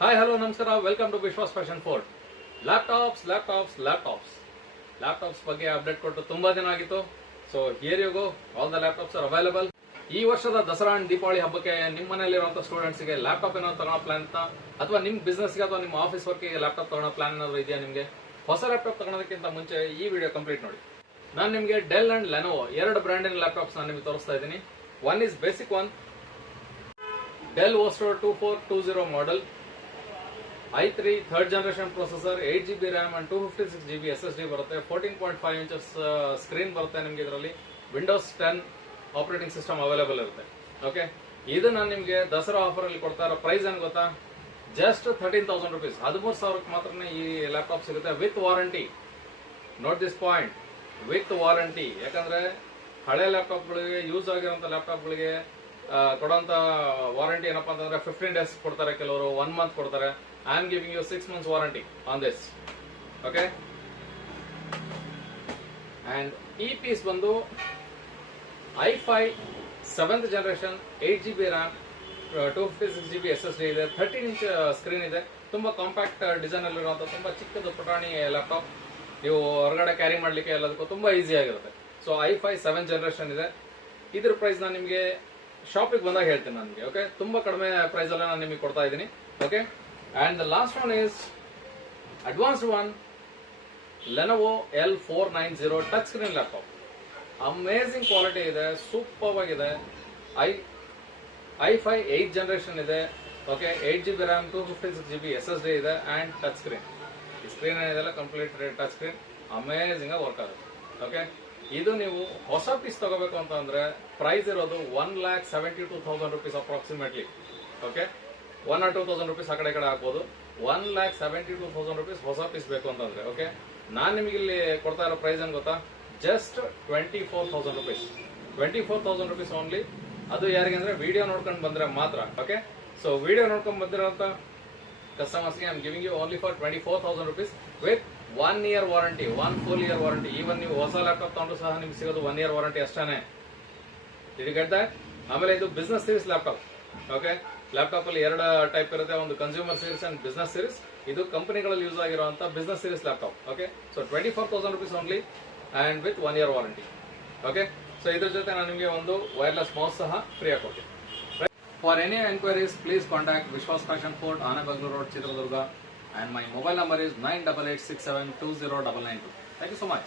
Hi hello ನಮಸ್ಕಾರ, welcome to Vishwas fashion fort. Laptops ಬಗ್ಗೆ update ಕೊಟ್ಟು ತುಂಬಾ ದಿನ ಆಗಿತ್ತು. So here you go, all the laptops are available. ಈ ವರ್ಷದ ದಸರಾ ಅಂಡ್ ದೀಪಾವಳಿ ಹಬ್ಬಕ್ಕೆ ನಿಮ್ಮ ಮನೆಯಲ್ಲಿರುವಂತಹ ಸ್ಟೂಡೆಂಟ್ಸ್ಗೆ ಲ್ಯಾಪ್ಟಾಪ್ ಏನಾದ್ರು ತಗೊಳ್ಳೋ ಪ್ಲಾನ್ ಅಂತ, ಅಥವಾ ನಿಮ್ಮ ಬಿಸ್ನೆಸ್ಗೆ ಅಥವಾ ನಿಮ್ಮ ಆಫೀಸ್ ವರ್ಕಿಗೆ ಲ್ಯಾಪ್ಟಾಪ್ ತಗೊಳ್ಳೋ ಪ್ಲಾನ್ ಏನಾದ್ರು ಇದೆಯಾ ನಿಮಗೆ? ಹೊಸ ಲ್ಯಾಪ್ಟಾಪ್ ತಗೊಳ್ಳೋದಕ್ಕಿಂತ ಮುಂಚೆ ಈ ವಿಡಿಯೋ ಕಂಪ್ಲೀಟ್ ನೋಡಿ. ನಾನು ನಿಮಗೆ ಡೆಲ್ ಅಂಡ್ ಲೆನೋವೋ ಎರಡು ಬ್ರ್ಯಾಂಡಿನ ಲ್ಯಾಪ್ಟಾಪ್ಸ್ ನಾನು ನಿಮಗೆ ತೋರಿಸ್ತಾ ಇದ್ದೀನಿ. One is basic one, Dell Vostro 2420 model, i3 third generation processor, 8GB RAM and 256GB SSD ಬರುತ್ತೆ. 14.5 inches ಸ್ಕ್ರೀನ್ ಬರುತ್ತೆ ನಿಮಗೆ. ಇದರಲ್ಲಿ ವಿಂಡೋಸ್ 10 ಆಪರೇಟಿಂಗ್ ಸಿಸ್ಟಮ್ ಅವೈಲೇಬಲ್ ಇರುತ್ತೆ. ಓಕೆ, ಇದು ನಾನು ನಿಮಗೆ ದಸರಾ ಆಫರ್ ಅಲ್ಲಿ ಕೊಡ್ತಾ ಇರೋ ಪ್ರೈಸ್ ಏನು ಗೊತ್ತಾ? ಜಸ್ಟ್ 13,000 rupees, 13,000 ಮಾತ್ರ ಈ ಲ್ಯಾಪ್ಟಾಪ್ ಸಿಗುತ್ತೆ with warranty. Note this point, with warranty. ಯಾಕಂದ್ರೆ ಹಳೆ ಲ್ಯಾಪ್ಟಾಪ್ಗಳಿಗೆ, ಯೂಸ್ ಆಗಿರುವಂತ ಲ್ಯಾಪ್ಟಾಪ್ಗಳಿಗೆ ಕೊಡುವಂತ ವಾರಂಟಿ ಏನಪ್ಪಾ ಅಂತಂದ್ರೆ 15 days ಕೊಡ್ತಾರೆ, ಕೆಲವರು 1 month ಕೊಡ್ತಾರೆ. I am giving you 6 months warranty on this. Okay, and ಈ ಪೀಸ್ ಬಂದು i5 7th generation, 8GB RAM, 256GB SSD ಇದೆ, 13 inch ಸ್ಕ್ರೀನ್ ಇದೆ. ತುಂಬಾ ಕಾಂಪ್ಯಾಕ್ಟ್ ಡಿಸೈನ್ ಅಲ್ಲಿರುವಂತ ತುಂಬಾ ಚಿಕ್ಕದು ಪುಟಾಣಿ ಲ್ಯಾಪ್ಟಾಪ್. ನೀವು ಹೊರಗಡೆ ಕ್ಯಾರಿ ಮಾಡ್ಲಿಕ್ಕೆ ಎಲ್ಲದಕ್ಕೂ ತುಂಬಾ ಈಸಿ ಆಗಿರುತ್ತೆ. ಸೊ i5 7th ಜನರೇಷನ್ ಇದೆ. ಇದ್ರ ಪ್ರೈಸ್ ನಾನು ನಿಮಗೆ ಶಾಪಿಗೆ ಬಂದಾಗ ಹೇಳ್ತೀನಿ ನನಗೆ. ಓಕೆ, ತುಂಬಾ ಕಡಿಮೆ ಪ್ರೈಸ್ ಅಲ್ಲ ನಾನು ನಿಮಗೆ ಕೊಡ್ತಾ ಇದ್ದೀನಿ. Okay, and the last one is advanced one, Lenovo L490 touch screen laptop. Amazing quality ಇದೆ, ಸೂಪರ್ ಆಗಿದೆ. i5 8th ಜನರೇಷನ್ ಇದೆ. Okay, 8GB RAM, 256GB SSD ಇದೆ, ಅಂಡ್ ಟಚ್ ಸ್ಕ್ರೀನ್. ಈ ಸ್ಕ್ರೀನ್ ಏನಿದೆಲ್ಲ ಕಂಪ್ಲೀಟ್ ಟಚ್ ಸ್ಕ್ರೀನ್, ಅಮೇಸಿಂಗ್ ಆಗಿ work ಆಗುತ್ತೆ. Okay, ಇದು ನೀವು ಹೊಸ ಪೀಸ್ ತಗೋಬೇಕು ಅಂತ ಅಂದ್ರೆ ಪ್ರೈಸ್ ಇರೋದು 1,72,000 rupees approximately. Okay, 1 or 2,000 rupees ಆ ಕಡೆ ಆಗ್ಬೋದು. 1,72,000 rupees ಹೊಸ ಪೀಸ್ ಬೇಕು ಅಂತಂದ್ರೆ. ಓಕೆ, ನಾನ್ ನಿಮಗೆ ಇಲ್ಲಿ ಕೊಡ್ತಾ ಇರೋ ಪ್ರೈಸ್ ಏನ್ ಗೊತ್ತಾ? Just 24,000 rupees. 24,000 rupees only. ಅದು ಯಾರಿಗೆ ಅಂದ್ರೆ ವಿಡಿಯೋ ನೋಡ್ಕೊಂಡು ಬಂದ್ರೆ ಮಾತ್ರ. ಓಕೆ, ಸೊ ವಿಡಿಯೋ ನೋಡ್ಕೊಂಡು ಬಂದಿರೋಂತ ಕಸ್ಟಮರ್ಸ್ಗೆ I am giving you only for 24,000 rupees with 1 year warranty, 1 full year warranty. Even ನೀವು ಹೊಸ ಲ್ಯಾಪ್ಟಾಪ್ ತಗೊಂಡು ಸಹ ನಿಮ್ಗೆ ಸಿಗೋದು 1 year ವಾರಂಟಿ ಅಷ್ಟೇ. Did you get that? ಆಮೇಲೆ ಇದು business series laptop. Okay, laptop ಅಲ್ಲಿ ಎರಡು ಟೈಪ್ ಇರುತ್ತೆ, ಒಂದು consumer series and business series. ಇದು ಕಂಪನಿಗಳಲ್ಲಿ ಯೂಸ್ ಆಗಿರುವಂತ business series laptop. Okay, so 24,000 rupees only and with 1 year warranty. Okay, so ಇದ್ರ ಜೊತೆ ನಾನು ನಿಮಗೆ ಒಂದು ವೈರ್ಲೆಸ್ ಮೌಸ್ ಸಹ ಫ್ರೀ ಆಗಿ ಕೊಡ್ತೀನಿ. For any enquiries please contact Vishwas fashion fort, Anebaglu road, Chitradurga. And my mobile number is 9886720992. Thank you so much.